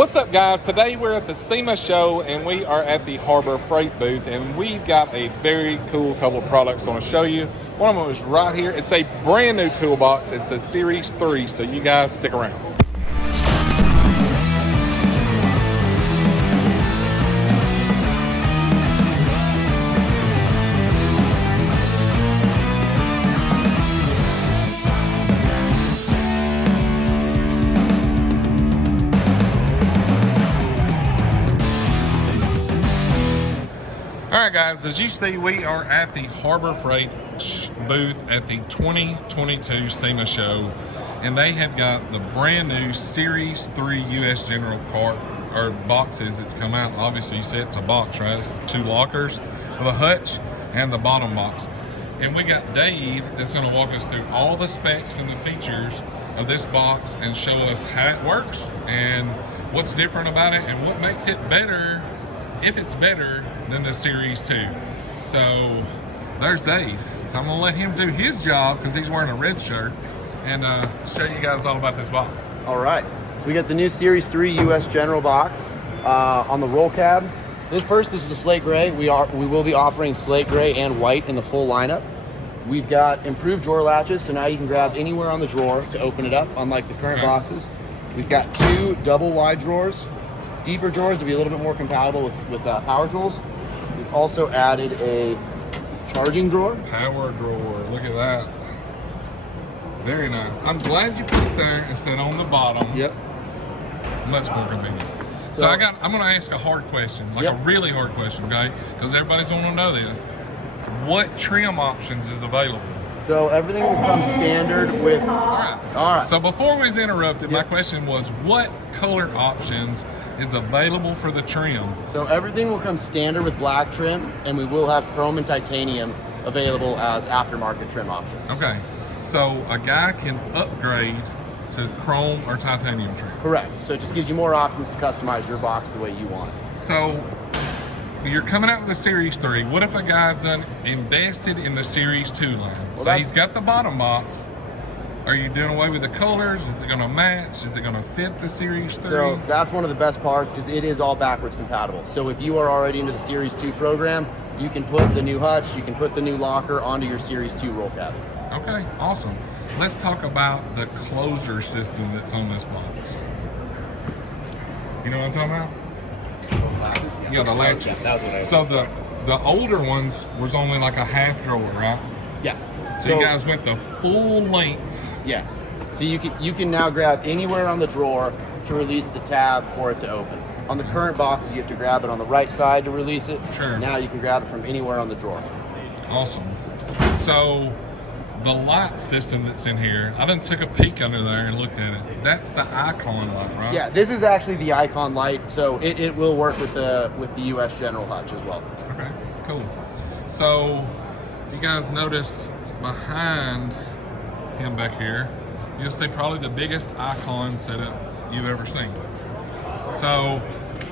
What's up, guys? Today we're at the Sema show and we are at the Harbor Freight booth, and we've got a very cool couple of products I want to show you. One of them is right here. It's a brand new toolbox. It's the Series 3, so you guys stick around. Alright guys, as you see, we are at the Harbor Freight booth at the 2022 Sema show, and they have got the brand new Series 3 US General cart, or boxes that's come out. Obviously you see it's a box, right? It's two lockers with a hutch and the bottom box. And we got Dave that's going to walk us through all the specs and the features of this box and show us how it works and what's different about it and what makes it better, if it's better than the Series 2. So there's Dave. So I'm gonna let him do his job because he's wearing a red shirt and show you guys all about this box. All right, so we got the new Series 3 US General box on the roll cab. This is the slate gray. We will be offering slate gray and white in the full lineup. We've got improved drawer latches, so now you can grab anywhere on the drawer to open it up, unlike the current boxes. We've got two double wide drawers, deeper drawers to be a little bit more compatible with power tools. We've also added a charging drawer. Power drawer, look at that. Very nice. I'm glad you put it there instead on the bottom. Yep. Much more convenient. So I'm gonna ask a hard question, like a really hard question, okay? Because everybody's gonna know this. What trim options is available? So everything will come standard with... All right. So before we was interrupted, my question was, what color options is available for the trim? So everything will come standard with black trim, and we will have chrome and titanium available as aftermarket trim options. Okay. So a guy can upgrade to chrome or titanium trim. Correct. So it just gives you more options to customize your box the way you want. So you're coming out with the Series 3. What if a guy's invested in the Series 2 line? Well, so he's got the bottom box. Are you doing away with the colors? Is it going to match? Is it going to fit the Series 3? So that's one of the best parts because it is all backwards compatible. So if you are already into the Series 2 program, you can put the new hutch, you can put the new locker onto your Series 2 roll cab. Okay, awesome. Let's talk about the closer system that's on this box. You know what I'm talking about? Yeah, the latches. So the older ones was only like a half drawer, right? Yeah. So you guys went the full length. Yes. So you can now grab anywhere on the drawer to release the tab for it to open. On the current boxes, you have to grab it on the right side to release it. Sure. Now you can grab it from anywhere on the drawer. Awesome. So the light system that's in here, I done took a peek under there and looked at it. That's the icon light, right? Yeah, this is actually the icon light, so it will work with the US General hutch as well. Okay, cool. So if you guys notice behind him back here, you'll see probably the biggest icon setup you've ever seen. So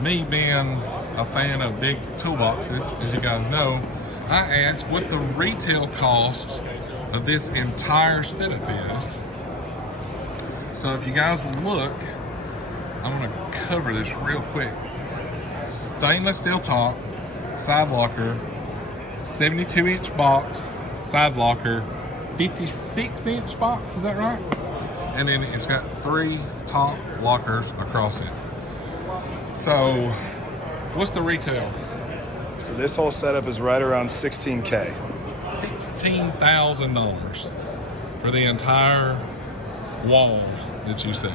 me being a fan of big toolboxes, as you guys know, I asked what the retail cost of this entire setup is. So if you guys will look, I'm going to cover this real quick. Stainless steel top, side locker, 72-inch box, side locker, 56-inch box, is that right? And then it's got 3 top lockers across it. So what's the retail? So this whole setup is right around $16K. $16,000 for the entire wall that you see.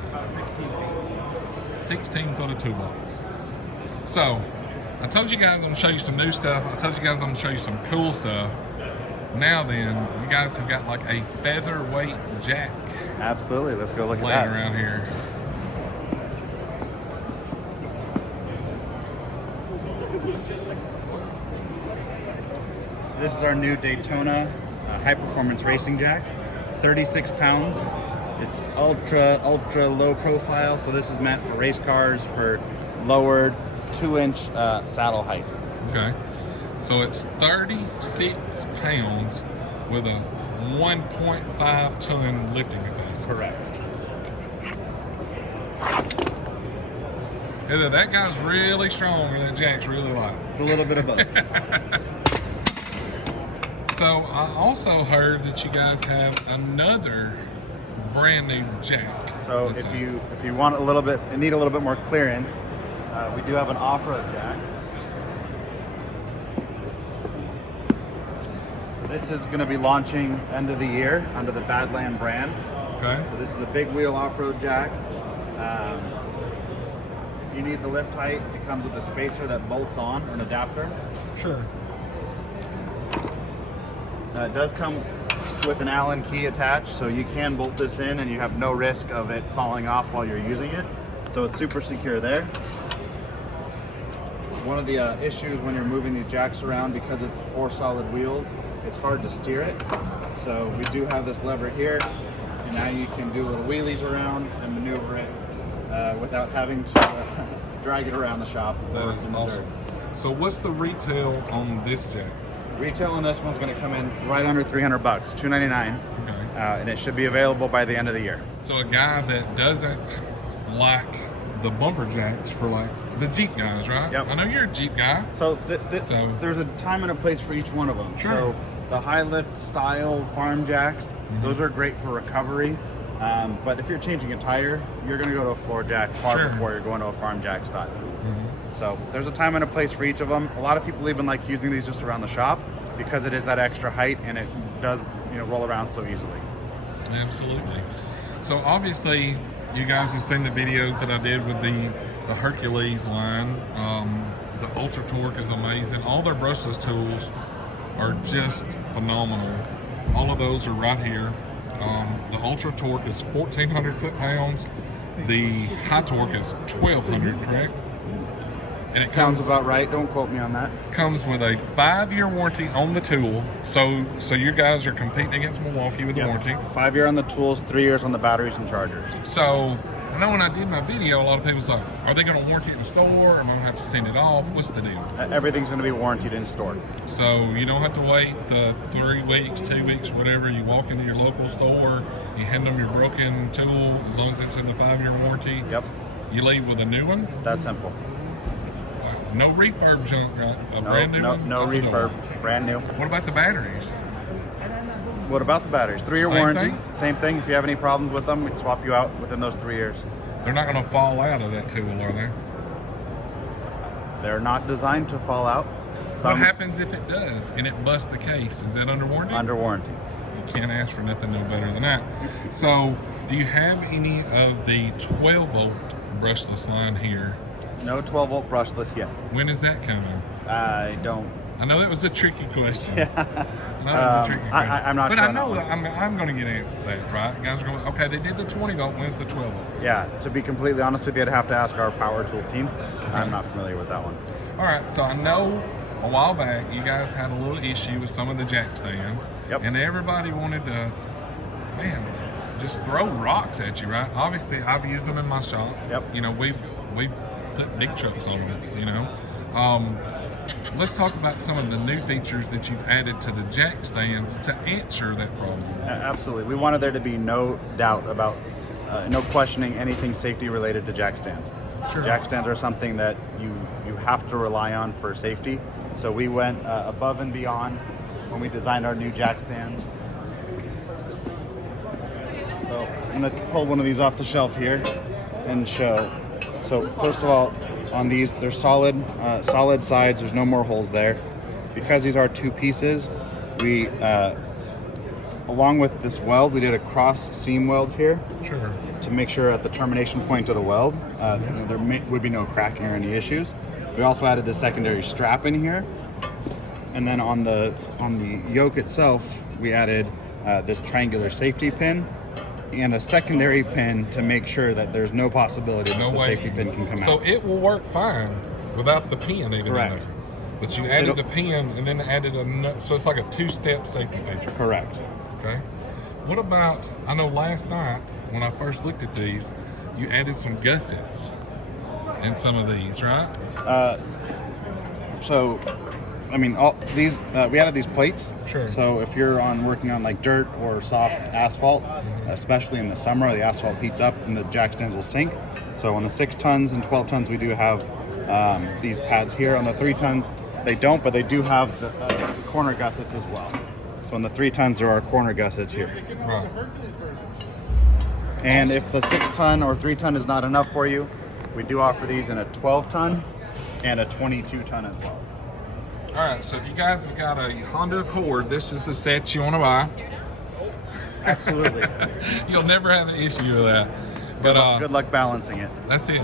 16 foot of toolbox. So I told you guys I'm gonna show you some new stuff. I told you guys I'm gonna show you some cool stuff. Now then, you guys have got like a featherweight jack. Absolutely, let's go look at laying that. around here. This is our new Daytona high-performance racing jack, 36 pounds. It's ultra low profile, so this is meant for race cars for lowered 2-inch saddle height. Okay, so it's 36 pounds with a 1.5 ton lifting capacity. Correct. Either that guy's really strong or that jack's really light. It's a little bit of both. So I also heard that you guys have another brand new jack. So if you want need a little bit more clearance, we do have an off-road jack. This is going to be launching end of the year under the Badland brand. Okay. So this is a big wheel off-road jack. If you need the lift height, it comes with a spacer that bolts on, an adapter. Sure. It does come with an Allen key attached, so you can bolt this in and you have no risk of it falling off while you're using it. So it's super secure there. One of the issues when you're moving these jacks around, because it's 4 solid wheels, it's hard to steer it. So we do have this lever here, and now you can do little wheelies around and maneuver it without having to drag it around the shop. That is awesome. So what's the retail on this jack? Retail on this one's going to come in right under $300, $299, Okay. and it should be available by the end of the year. So a guy that doesn't like the bumper jacks for like the Jeep guys, right? Yep. I know you're a Jeep guy. So, So- there's a time and a place for each one of them. Sure. So the high lift style farm jacks, those are great for recovery. But if you're changing a tire, you're going to go to a floor jack far Sure. before you're going to a farm jack style. So there's a time and a place for each of them. A lot of people even like using these just around the shop because it is that extra height and it does roll around so easily. Absolutely. So obviously, you guys have seen the videos that I did with the Hercules line. The Ultra Torque is amazing. All their brushless tools are just phenomenal. All of those are right here. The Ultra Torque is 1,400 foot-pounds. The High Torque is 1,200, correct? And it Sounds about right. Don't quote me on that. comes with a 5-year warranty on the tool. So you guys are competing against Milwaukee with the warranty. 5 year on the tools, 3 years on the batteries and chargers. So I know when I did my video, a lot of people say, are they going to warranty it in the store? Or am I going to have to send it off? What's the deal? Everything's going to be warranted in store. So you don't have to wait 3 weeks, 2 weeks, whatever. You walk into your local store, you hand them your broken tool, as long as it's in the 5-year warranty. Yep, You leave with a new one. that's simple. Wow. No refurb junk, right? A brand new one? No Off the door. refurb, brand new. What about the batteries? What about the batteries? 3 year Same warranty. thing? Same thing. If you have any problems with them, we'd swap you out within those 3 years. They're not going to fall out of that tool, are they? They're not designed to fall out. What happens if it does and it busts the case? Is that under warranty? Under warranty. You can't ask for nothing no better than that. So, do you have any of the 12-volt brushless line here? No 12 volt brushless yet. When is that coming? I don't. I know that was a tricky question. I know that was a tricky question. I'm not but sure I on know that that I'm going to get answered that, right? Guys are going, okay, they did the 20 volt. When's the 12 volt? Yeah, to be completely honest with you, I'd have to ask our power tools team. I'm not familiar with that one. All right, so I know a while back you guys had a little issue with some of the jack stands. Yep. And everybody wanted to, just throw rocks at you, right? Obviously, I've used them in my shop. Yep. We've put big trucks on them, Let's talk about some of the new features that you've added to the jack stands to answer that problem. Absolutely. We wanted there to be no doubt about, no questioning anything safety related to jack stands. Sure. Jack stands are something that you have to rely on for safety. So we went above and beyond when we designed our new jack stands. So I'm going to pull one of these off the shelf here and show. So first of all, on these, they're solid sides. There's no more holes there. Because these are 2 pieces, we, along with this weld, we did a cross seam weld here. Sure. To make sure at the termination point of the weld, there would be no cracking or any issues. We also added the secondary strap in here. And then on the yoke itself, we added this triangular safety pin and a secondary pin to make sure that there's no possibility that the safety pin can come out. So it will work fine without the pin even Correct. in there. But you added the pin and then added so it's like a 2-step safety feature. Correct. Okay. What about, I know last night when I first looked at these, you added some gussets in some of these, right? So I mean, all these we added these plates. Sure. So if you're working on like dirt or soft asphalt, especially in the summer, the asphalt heats up and the jack stands will sink. So on the 6 tons and 12 tons, we do have these pads here. On the 3 tons, they don't, but they do have the corner gussets as well. So on the 3 tons, there are corner gussets here. Right. And if the 6 ton or 3 ton is not enough for you, we do offer these in a 12 ton and a 22 ton as well. All right, so if you guys have got a Honda Accord, this is the set you want to buy. Absolutely. You'll never have an issue with that. But Good luck balancing it. that's it.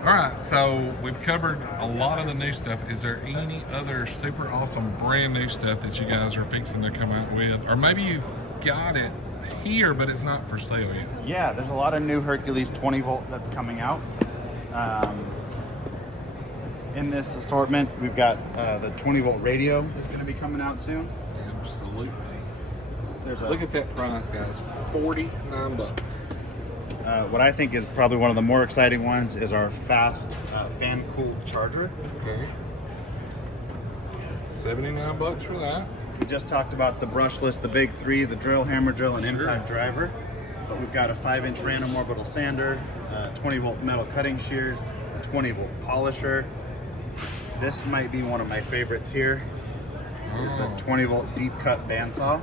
All right, so we've covered a lot of the new stuff. Is there any other super awesome brand new stuff that you guys are fixing to come out with? Or maybe you've got it here, but it's not for sale yet. Yeah, there's a lot of new Hercules 20 volt that's coming out. In this assortment, we've got the 20 volt radio is going to be coming out soon. Absolutely. There's Look at that price, guys. $49. what I think is probably one of the more exciting ones is our fast fan cooled charger. Okay. $79 for that. We just talked about the brushless, the big 3, the drill, hammer drill, and Sure. impact driver. But we've got a 5-inch random orbital sander, 20 volt metal cutting shears, a 20 volt polisher. This might be one of my favorites here. Here's the 20 volt deep cut bandsaw.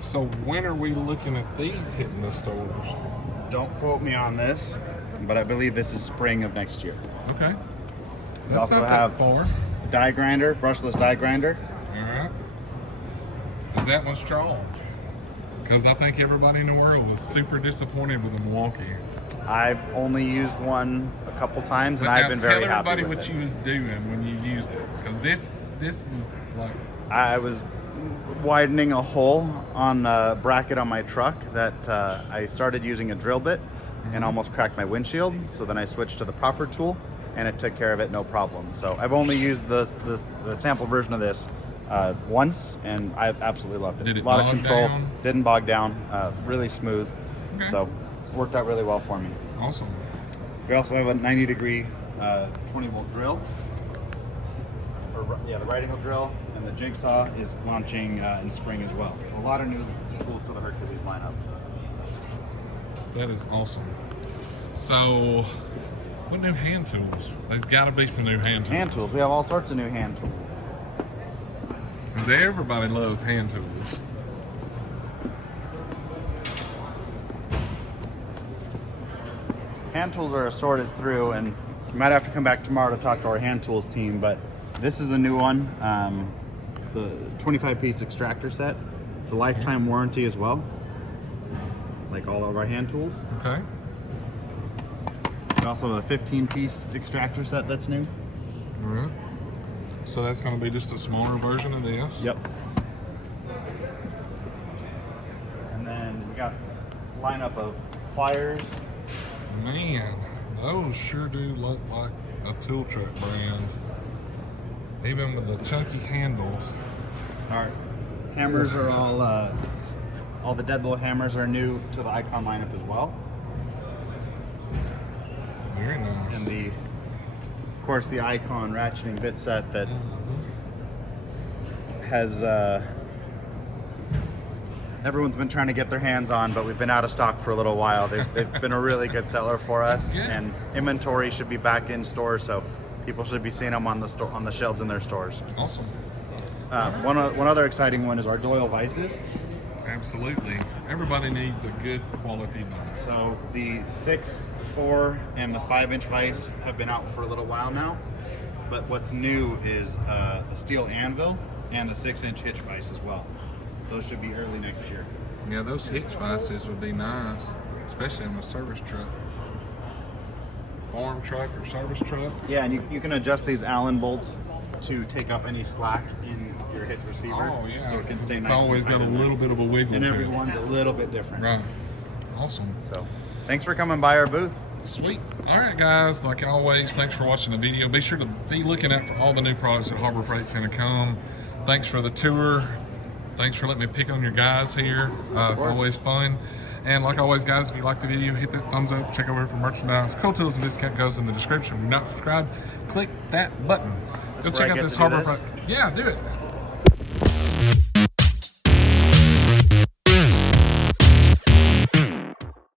So when are we looking at these hitting the stores? Don't quote me on this, but I believe this is spring of next year. Okay. We That's also not have that far. die grinder, brushless die grinder. All right. Is that one strong? Because I think everybody in the world was super disappointed with the Milwaukee. I've only used one a couple times, and But I've now been very tell happy everybody with what it. you was doing when you used it, because this is like I was widening a hole on a bracket on my truck that I started using a drill bit and almost cracked my windshield. So then I switched to the proper tool, and it took care of it no problem. So I've only used the sample version of this once, and I absolutely loved it. Did it a lot of bog control, down? didn't bog down, really smooth. Okay. So worked out really well for me. awesome. We also have a 90-degree 20-volt drill. The riding wheel drill, and the jigsaw is launching in spring as well. So a lot of new tools to the Hercules lineup. That is awesome. So, what new hand tools? There's got to be some new hand tools. Hand tools. We have all sorts of new hand tools. Because everybody loves hand tools. Hand tools are assorted through, and you might have to come back tomorrow to talk to our hand tools team, but this is a new one, the 25-piece extractor set. It's a lifetime warranty as well, like all of our hand tools. Okay. We also have a 15-piece extractor set that's new. All right. So that's going to be just a smaller version of this. Yep. And then we got a lineup of pliers. Man, those sure do look like a tool truck brand. Even with the chunky handles. Our hammers are all the deadbolt hammers are new to the Icon lineup as well. Very nice. And of course, the Icon ratcheting bit set that has everyone's been trying to get their hands on, but we've been out of stock for a little while. They've been a really good seller for us, Yeah. and inventory should be back in stores, so people should be seeing them on the shelves in their stores. Awesome. One other exciting one is our Doyle vices. Absolutely. Everybody needs a good quality vise. So the 6, 4, and the 5-inch vise have been out for a little while now, but what's new is the steel anvil and a 6-inch hitch vise as well. Those should be early next year. Yeah, those hitch vices would be nice, especially in a service truck. Farm truck or service truck. Yeah, and you can adjust these Allen bolts to take up any slack in your hitch receiver. Oh, yeah. So it can stay It's nice always and tight got a in there. little bit of a wiggle And to every it. one's a little bit different. Right. Awesome. So thanks for coming by our booth. Sweet. All right, guys. Like always, thanks for watching the video. Be sure to be looking out for all the new products that Harbor Freight's going to come. Thanks for the tour. Thanks for letting me pick on your guys here. It's course. always fun. And like always, guys, if you liked the video, hit that thumbs up. Check over for merchandise. Cool tools and discount codes in the description. If you're not subscribed, click that button. Go where check I out get this to do Harbor this? Front. Yeah, do it.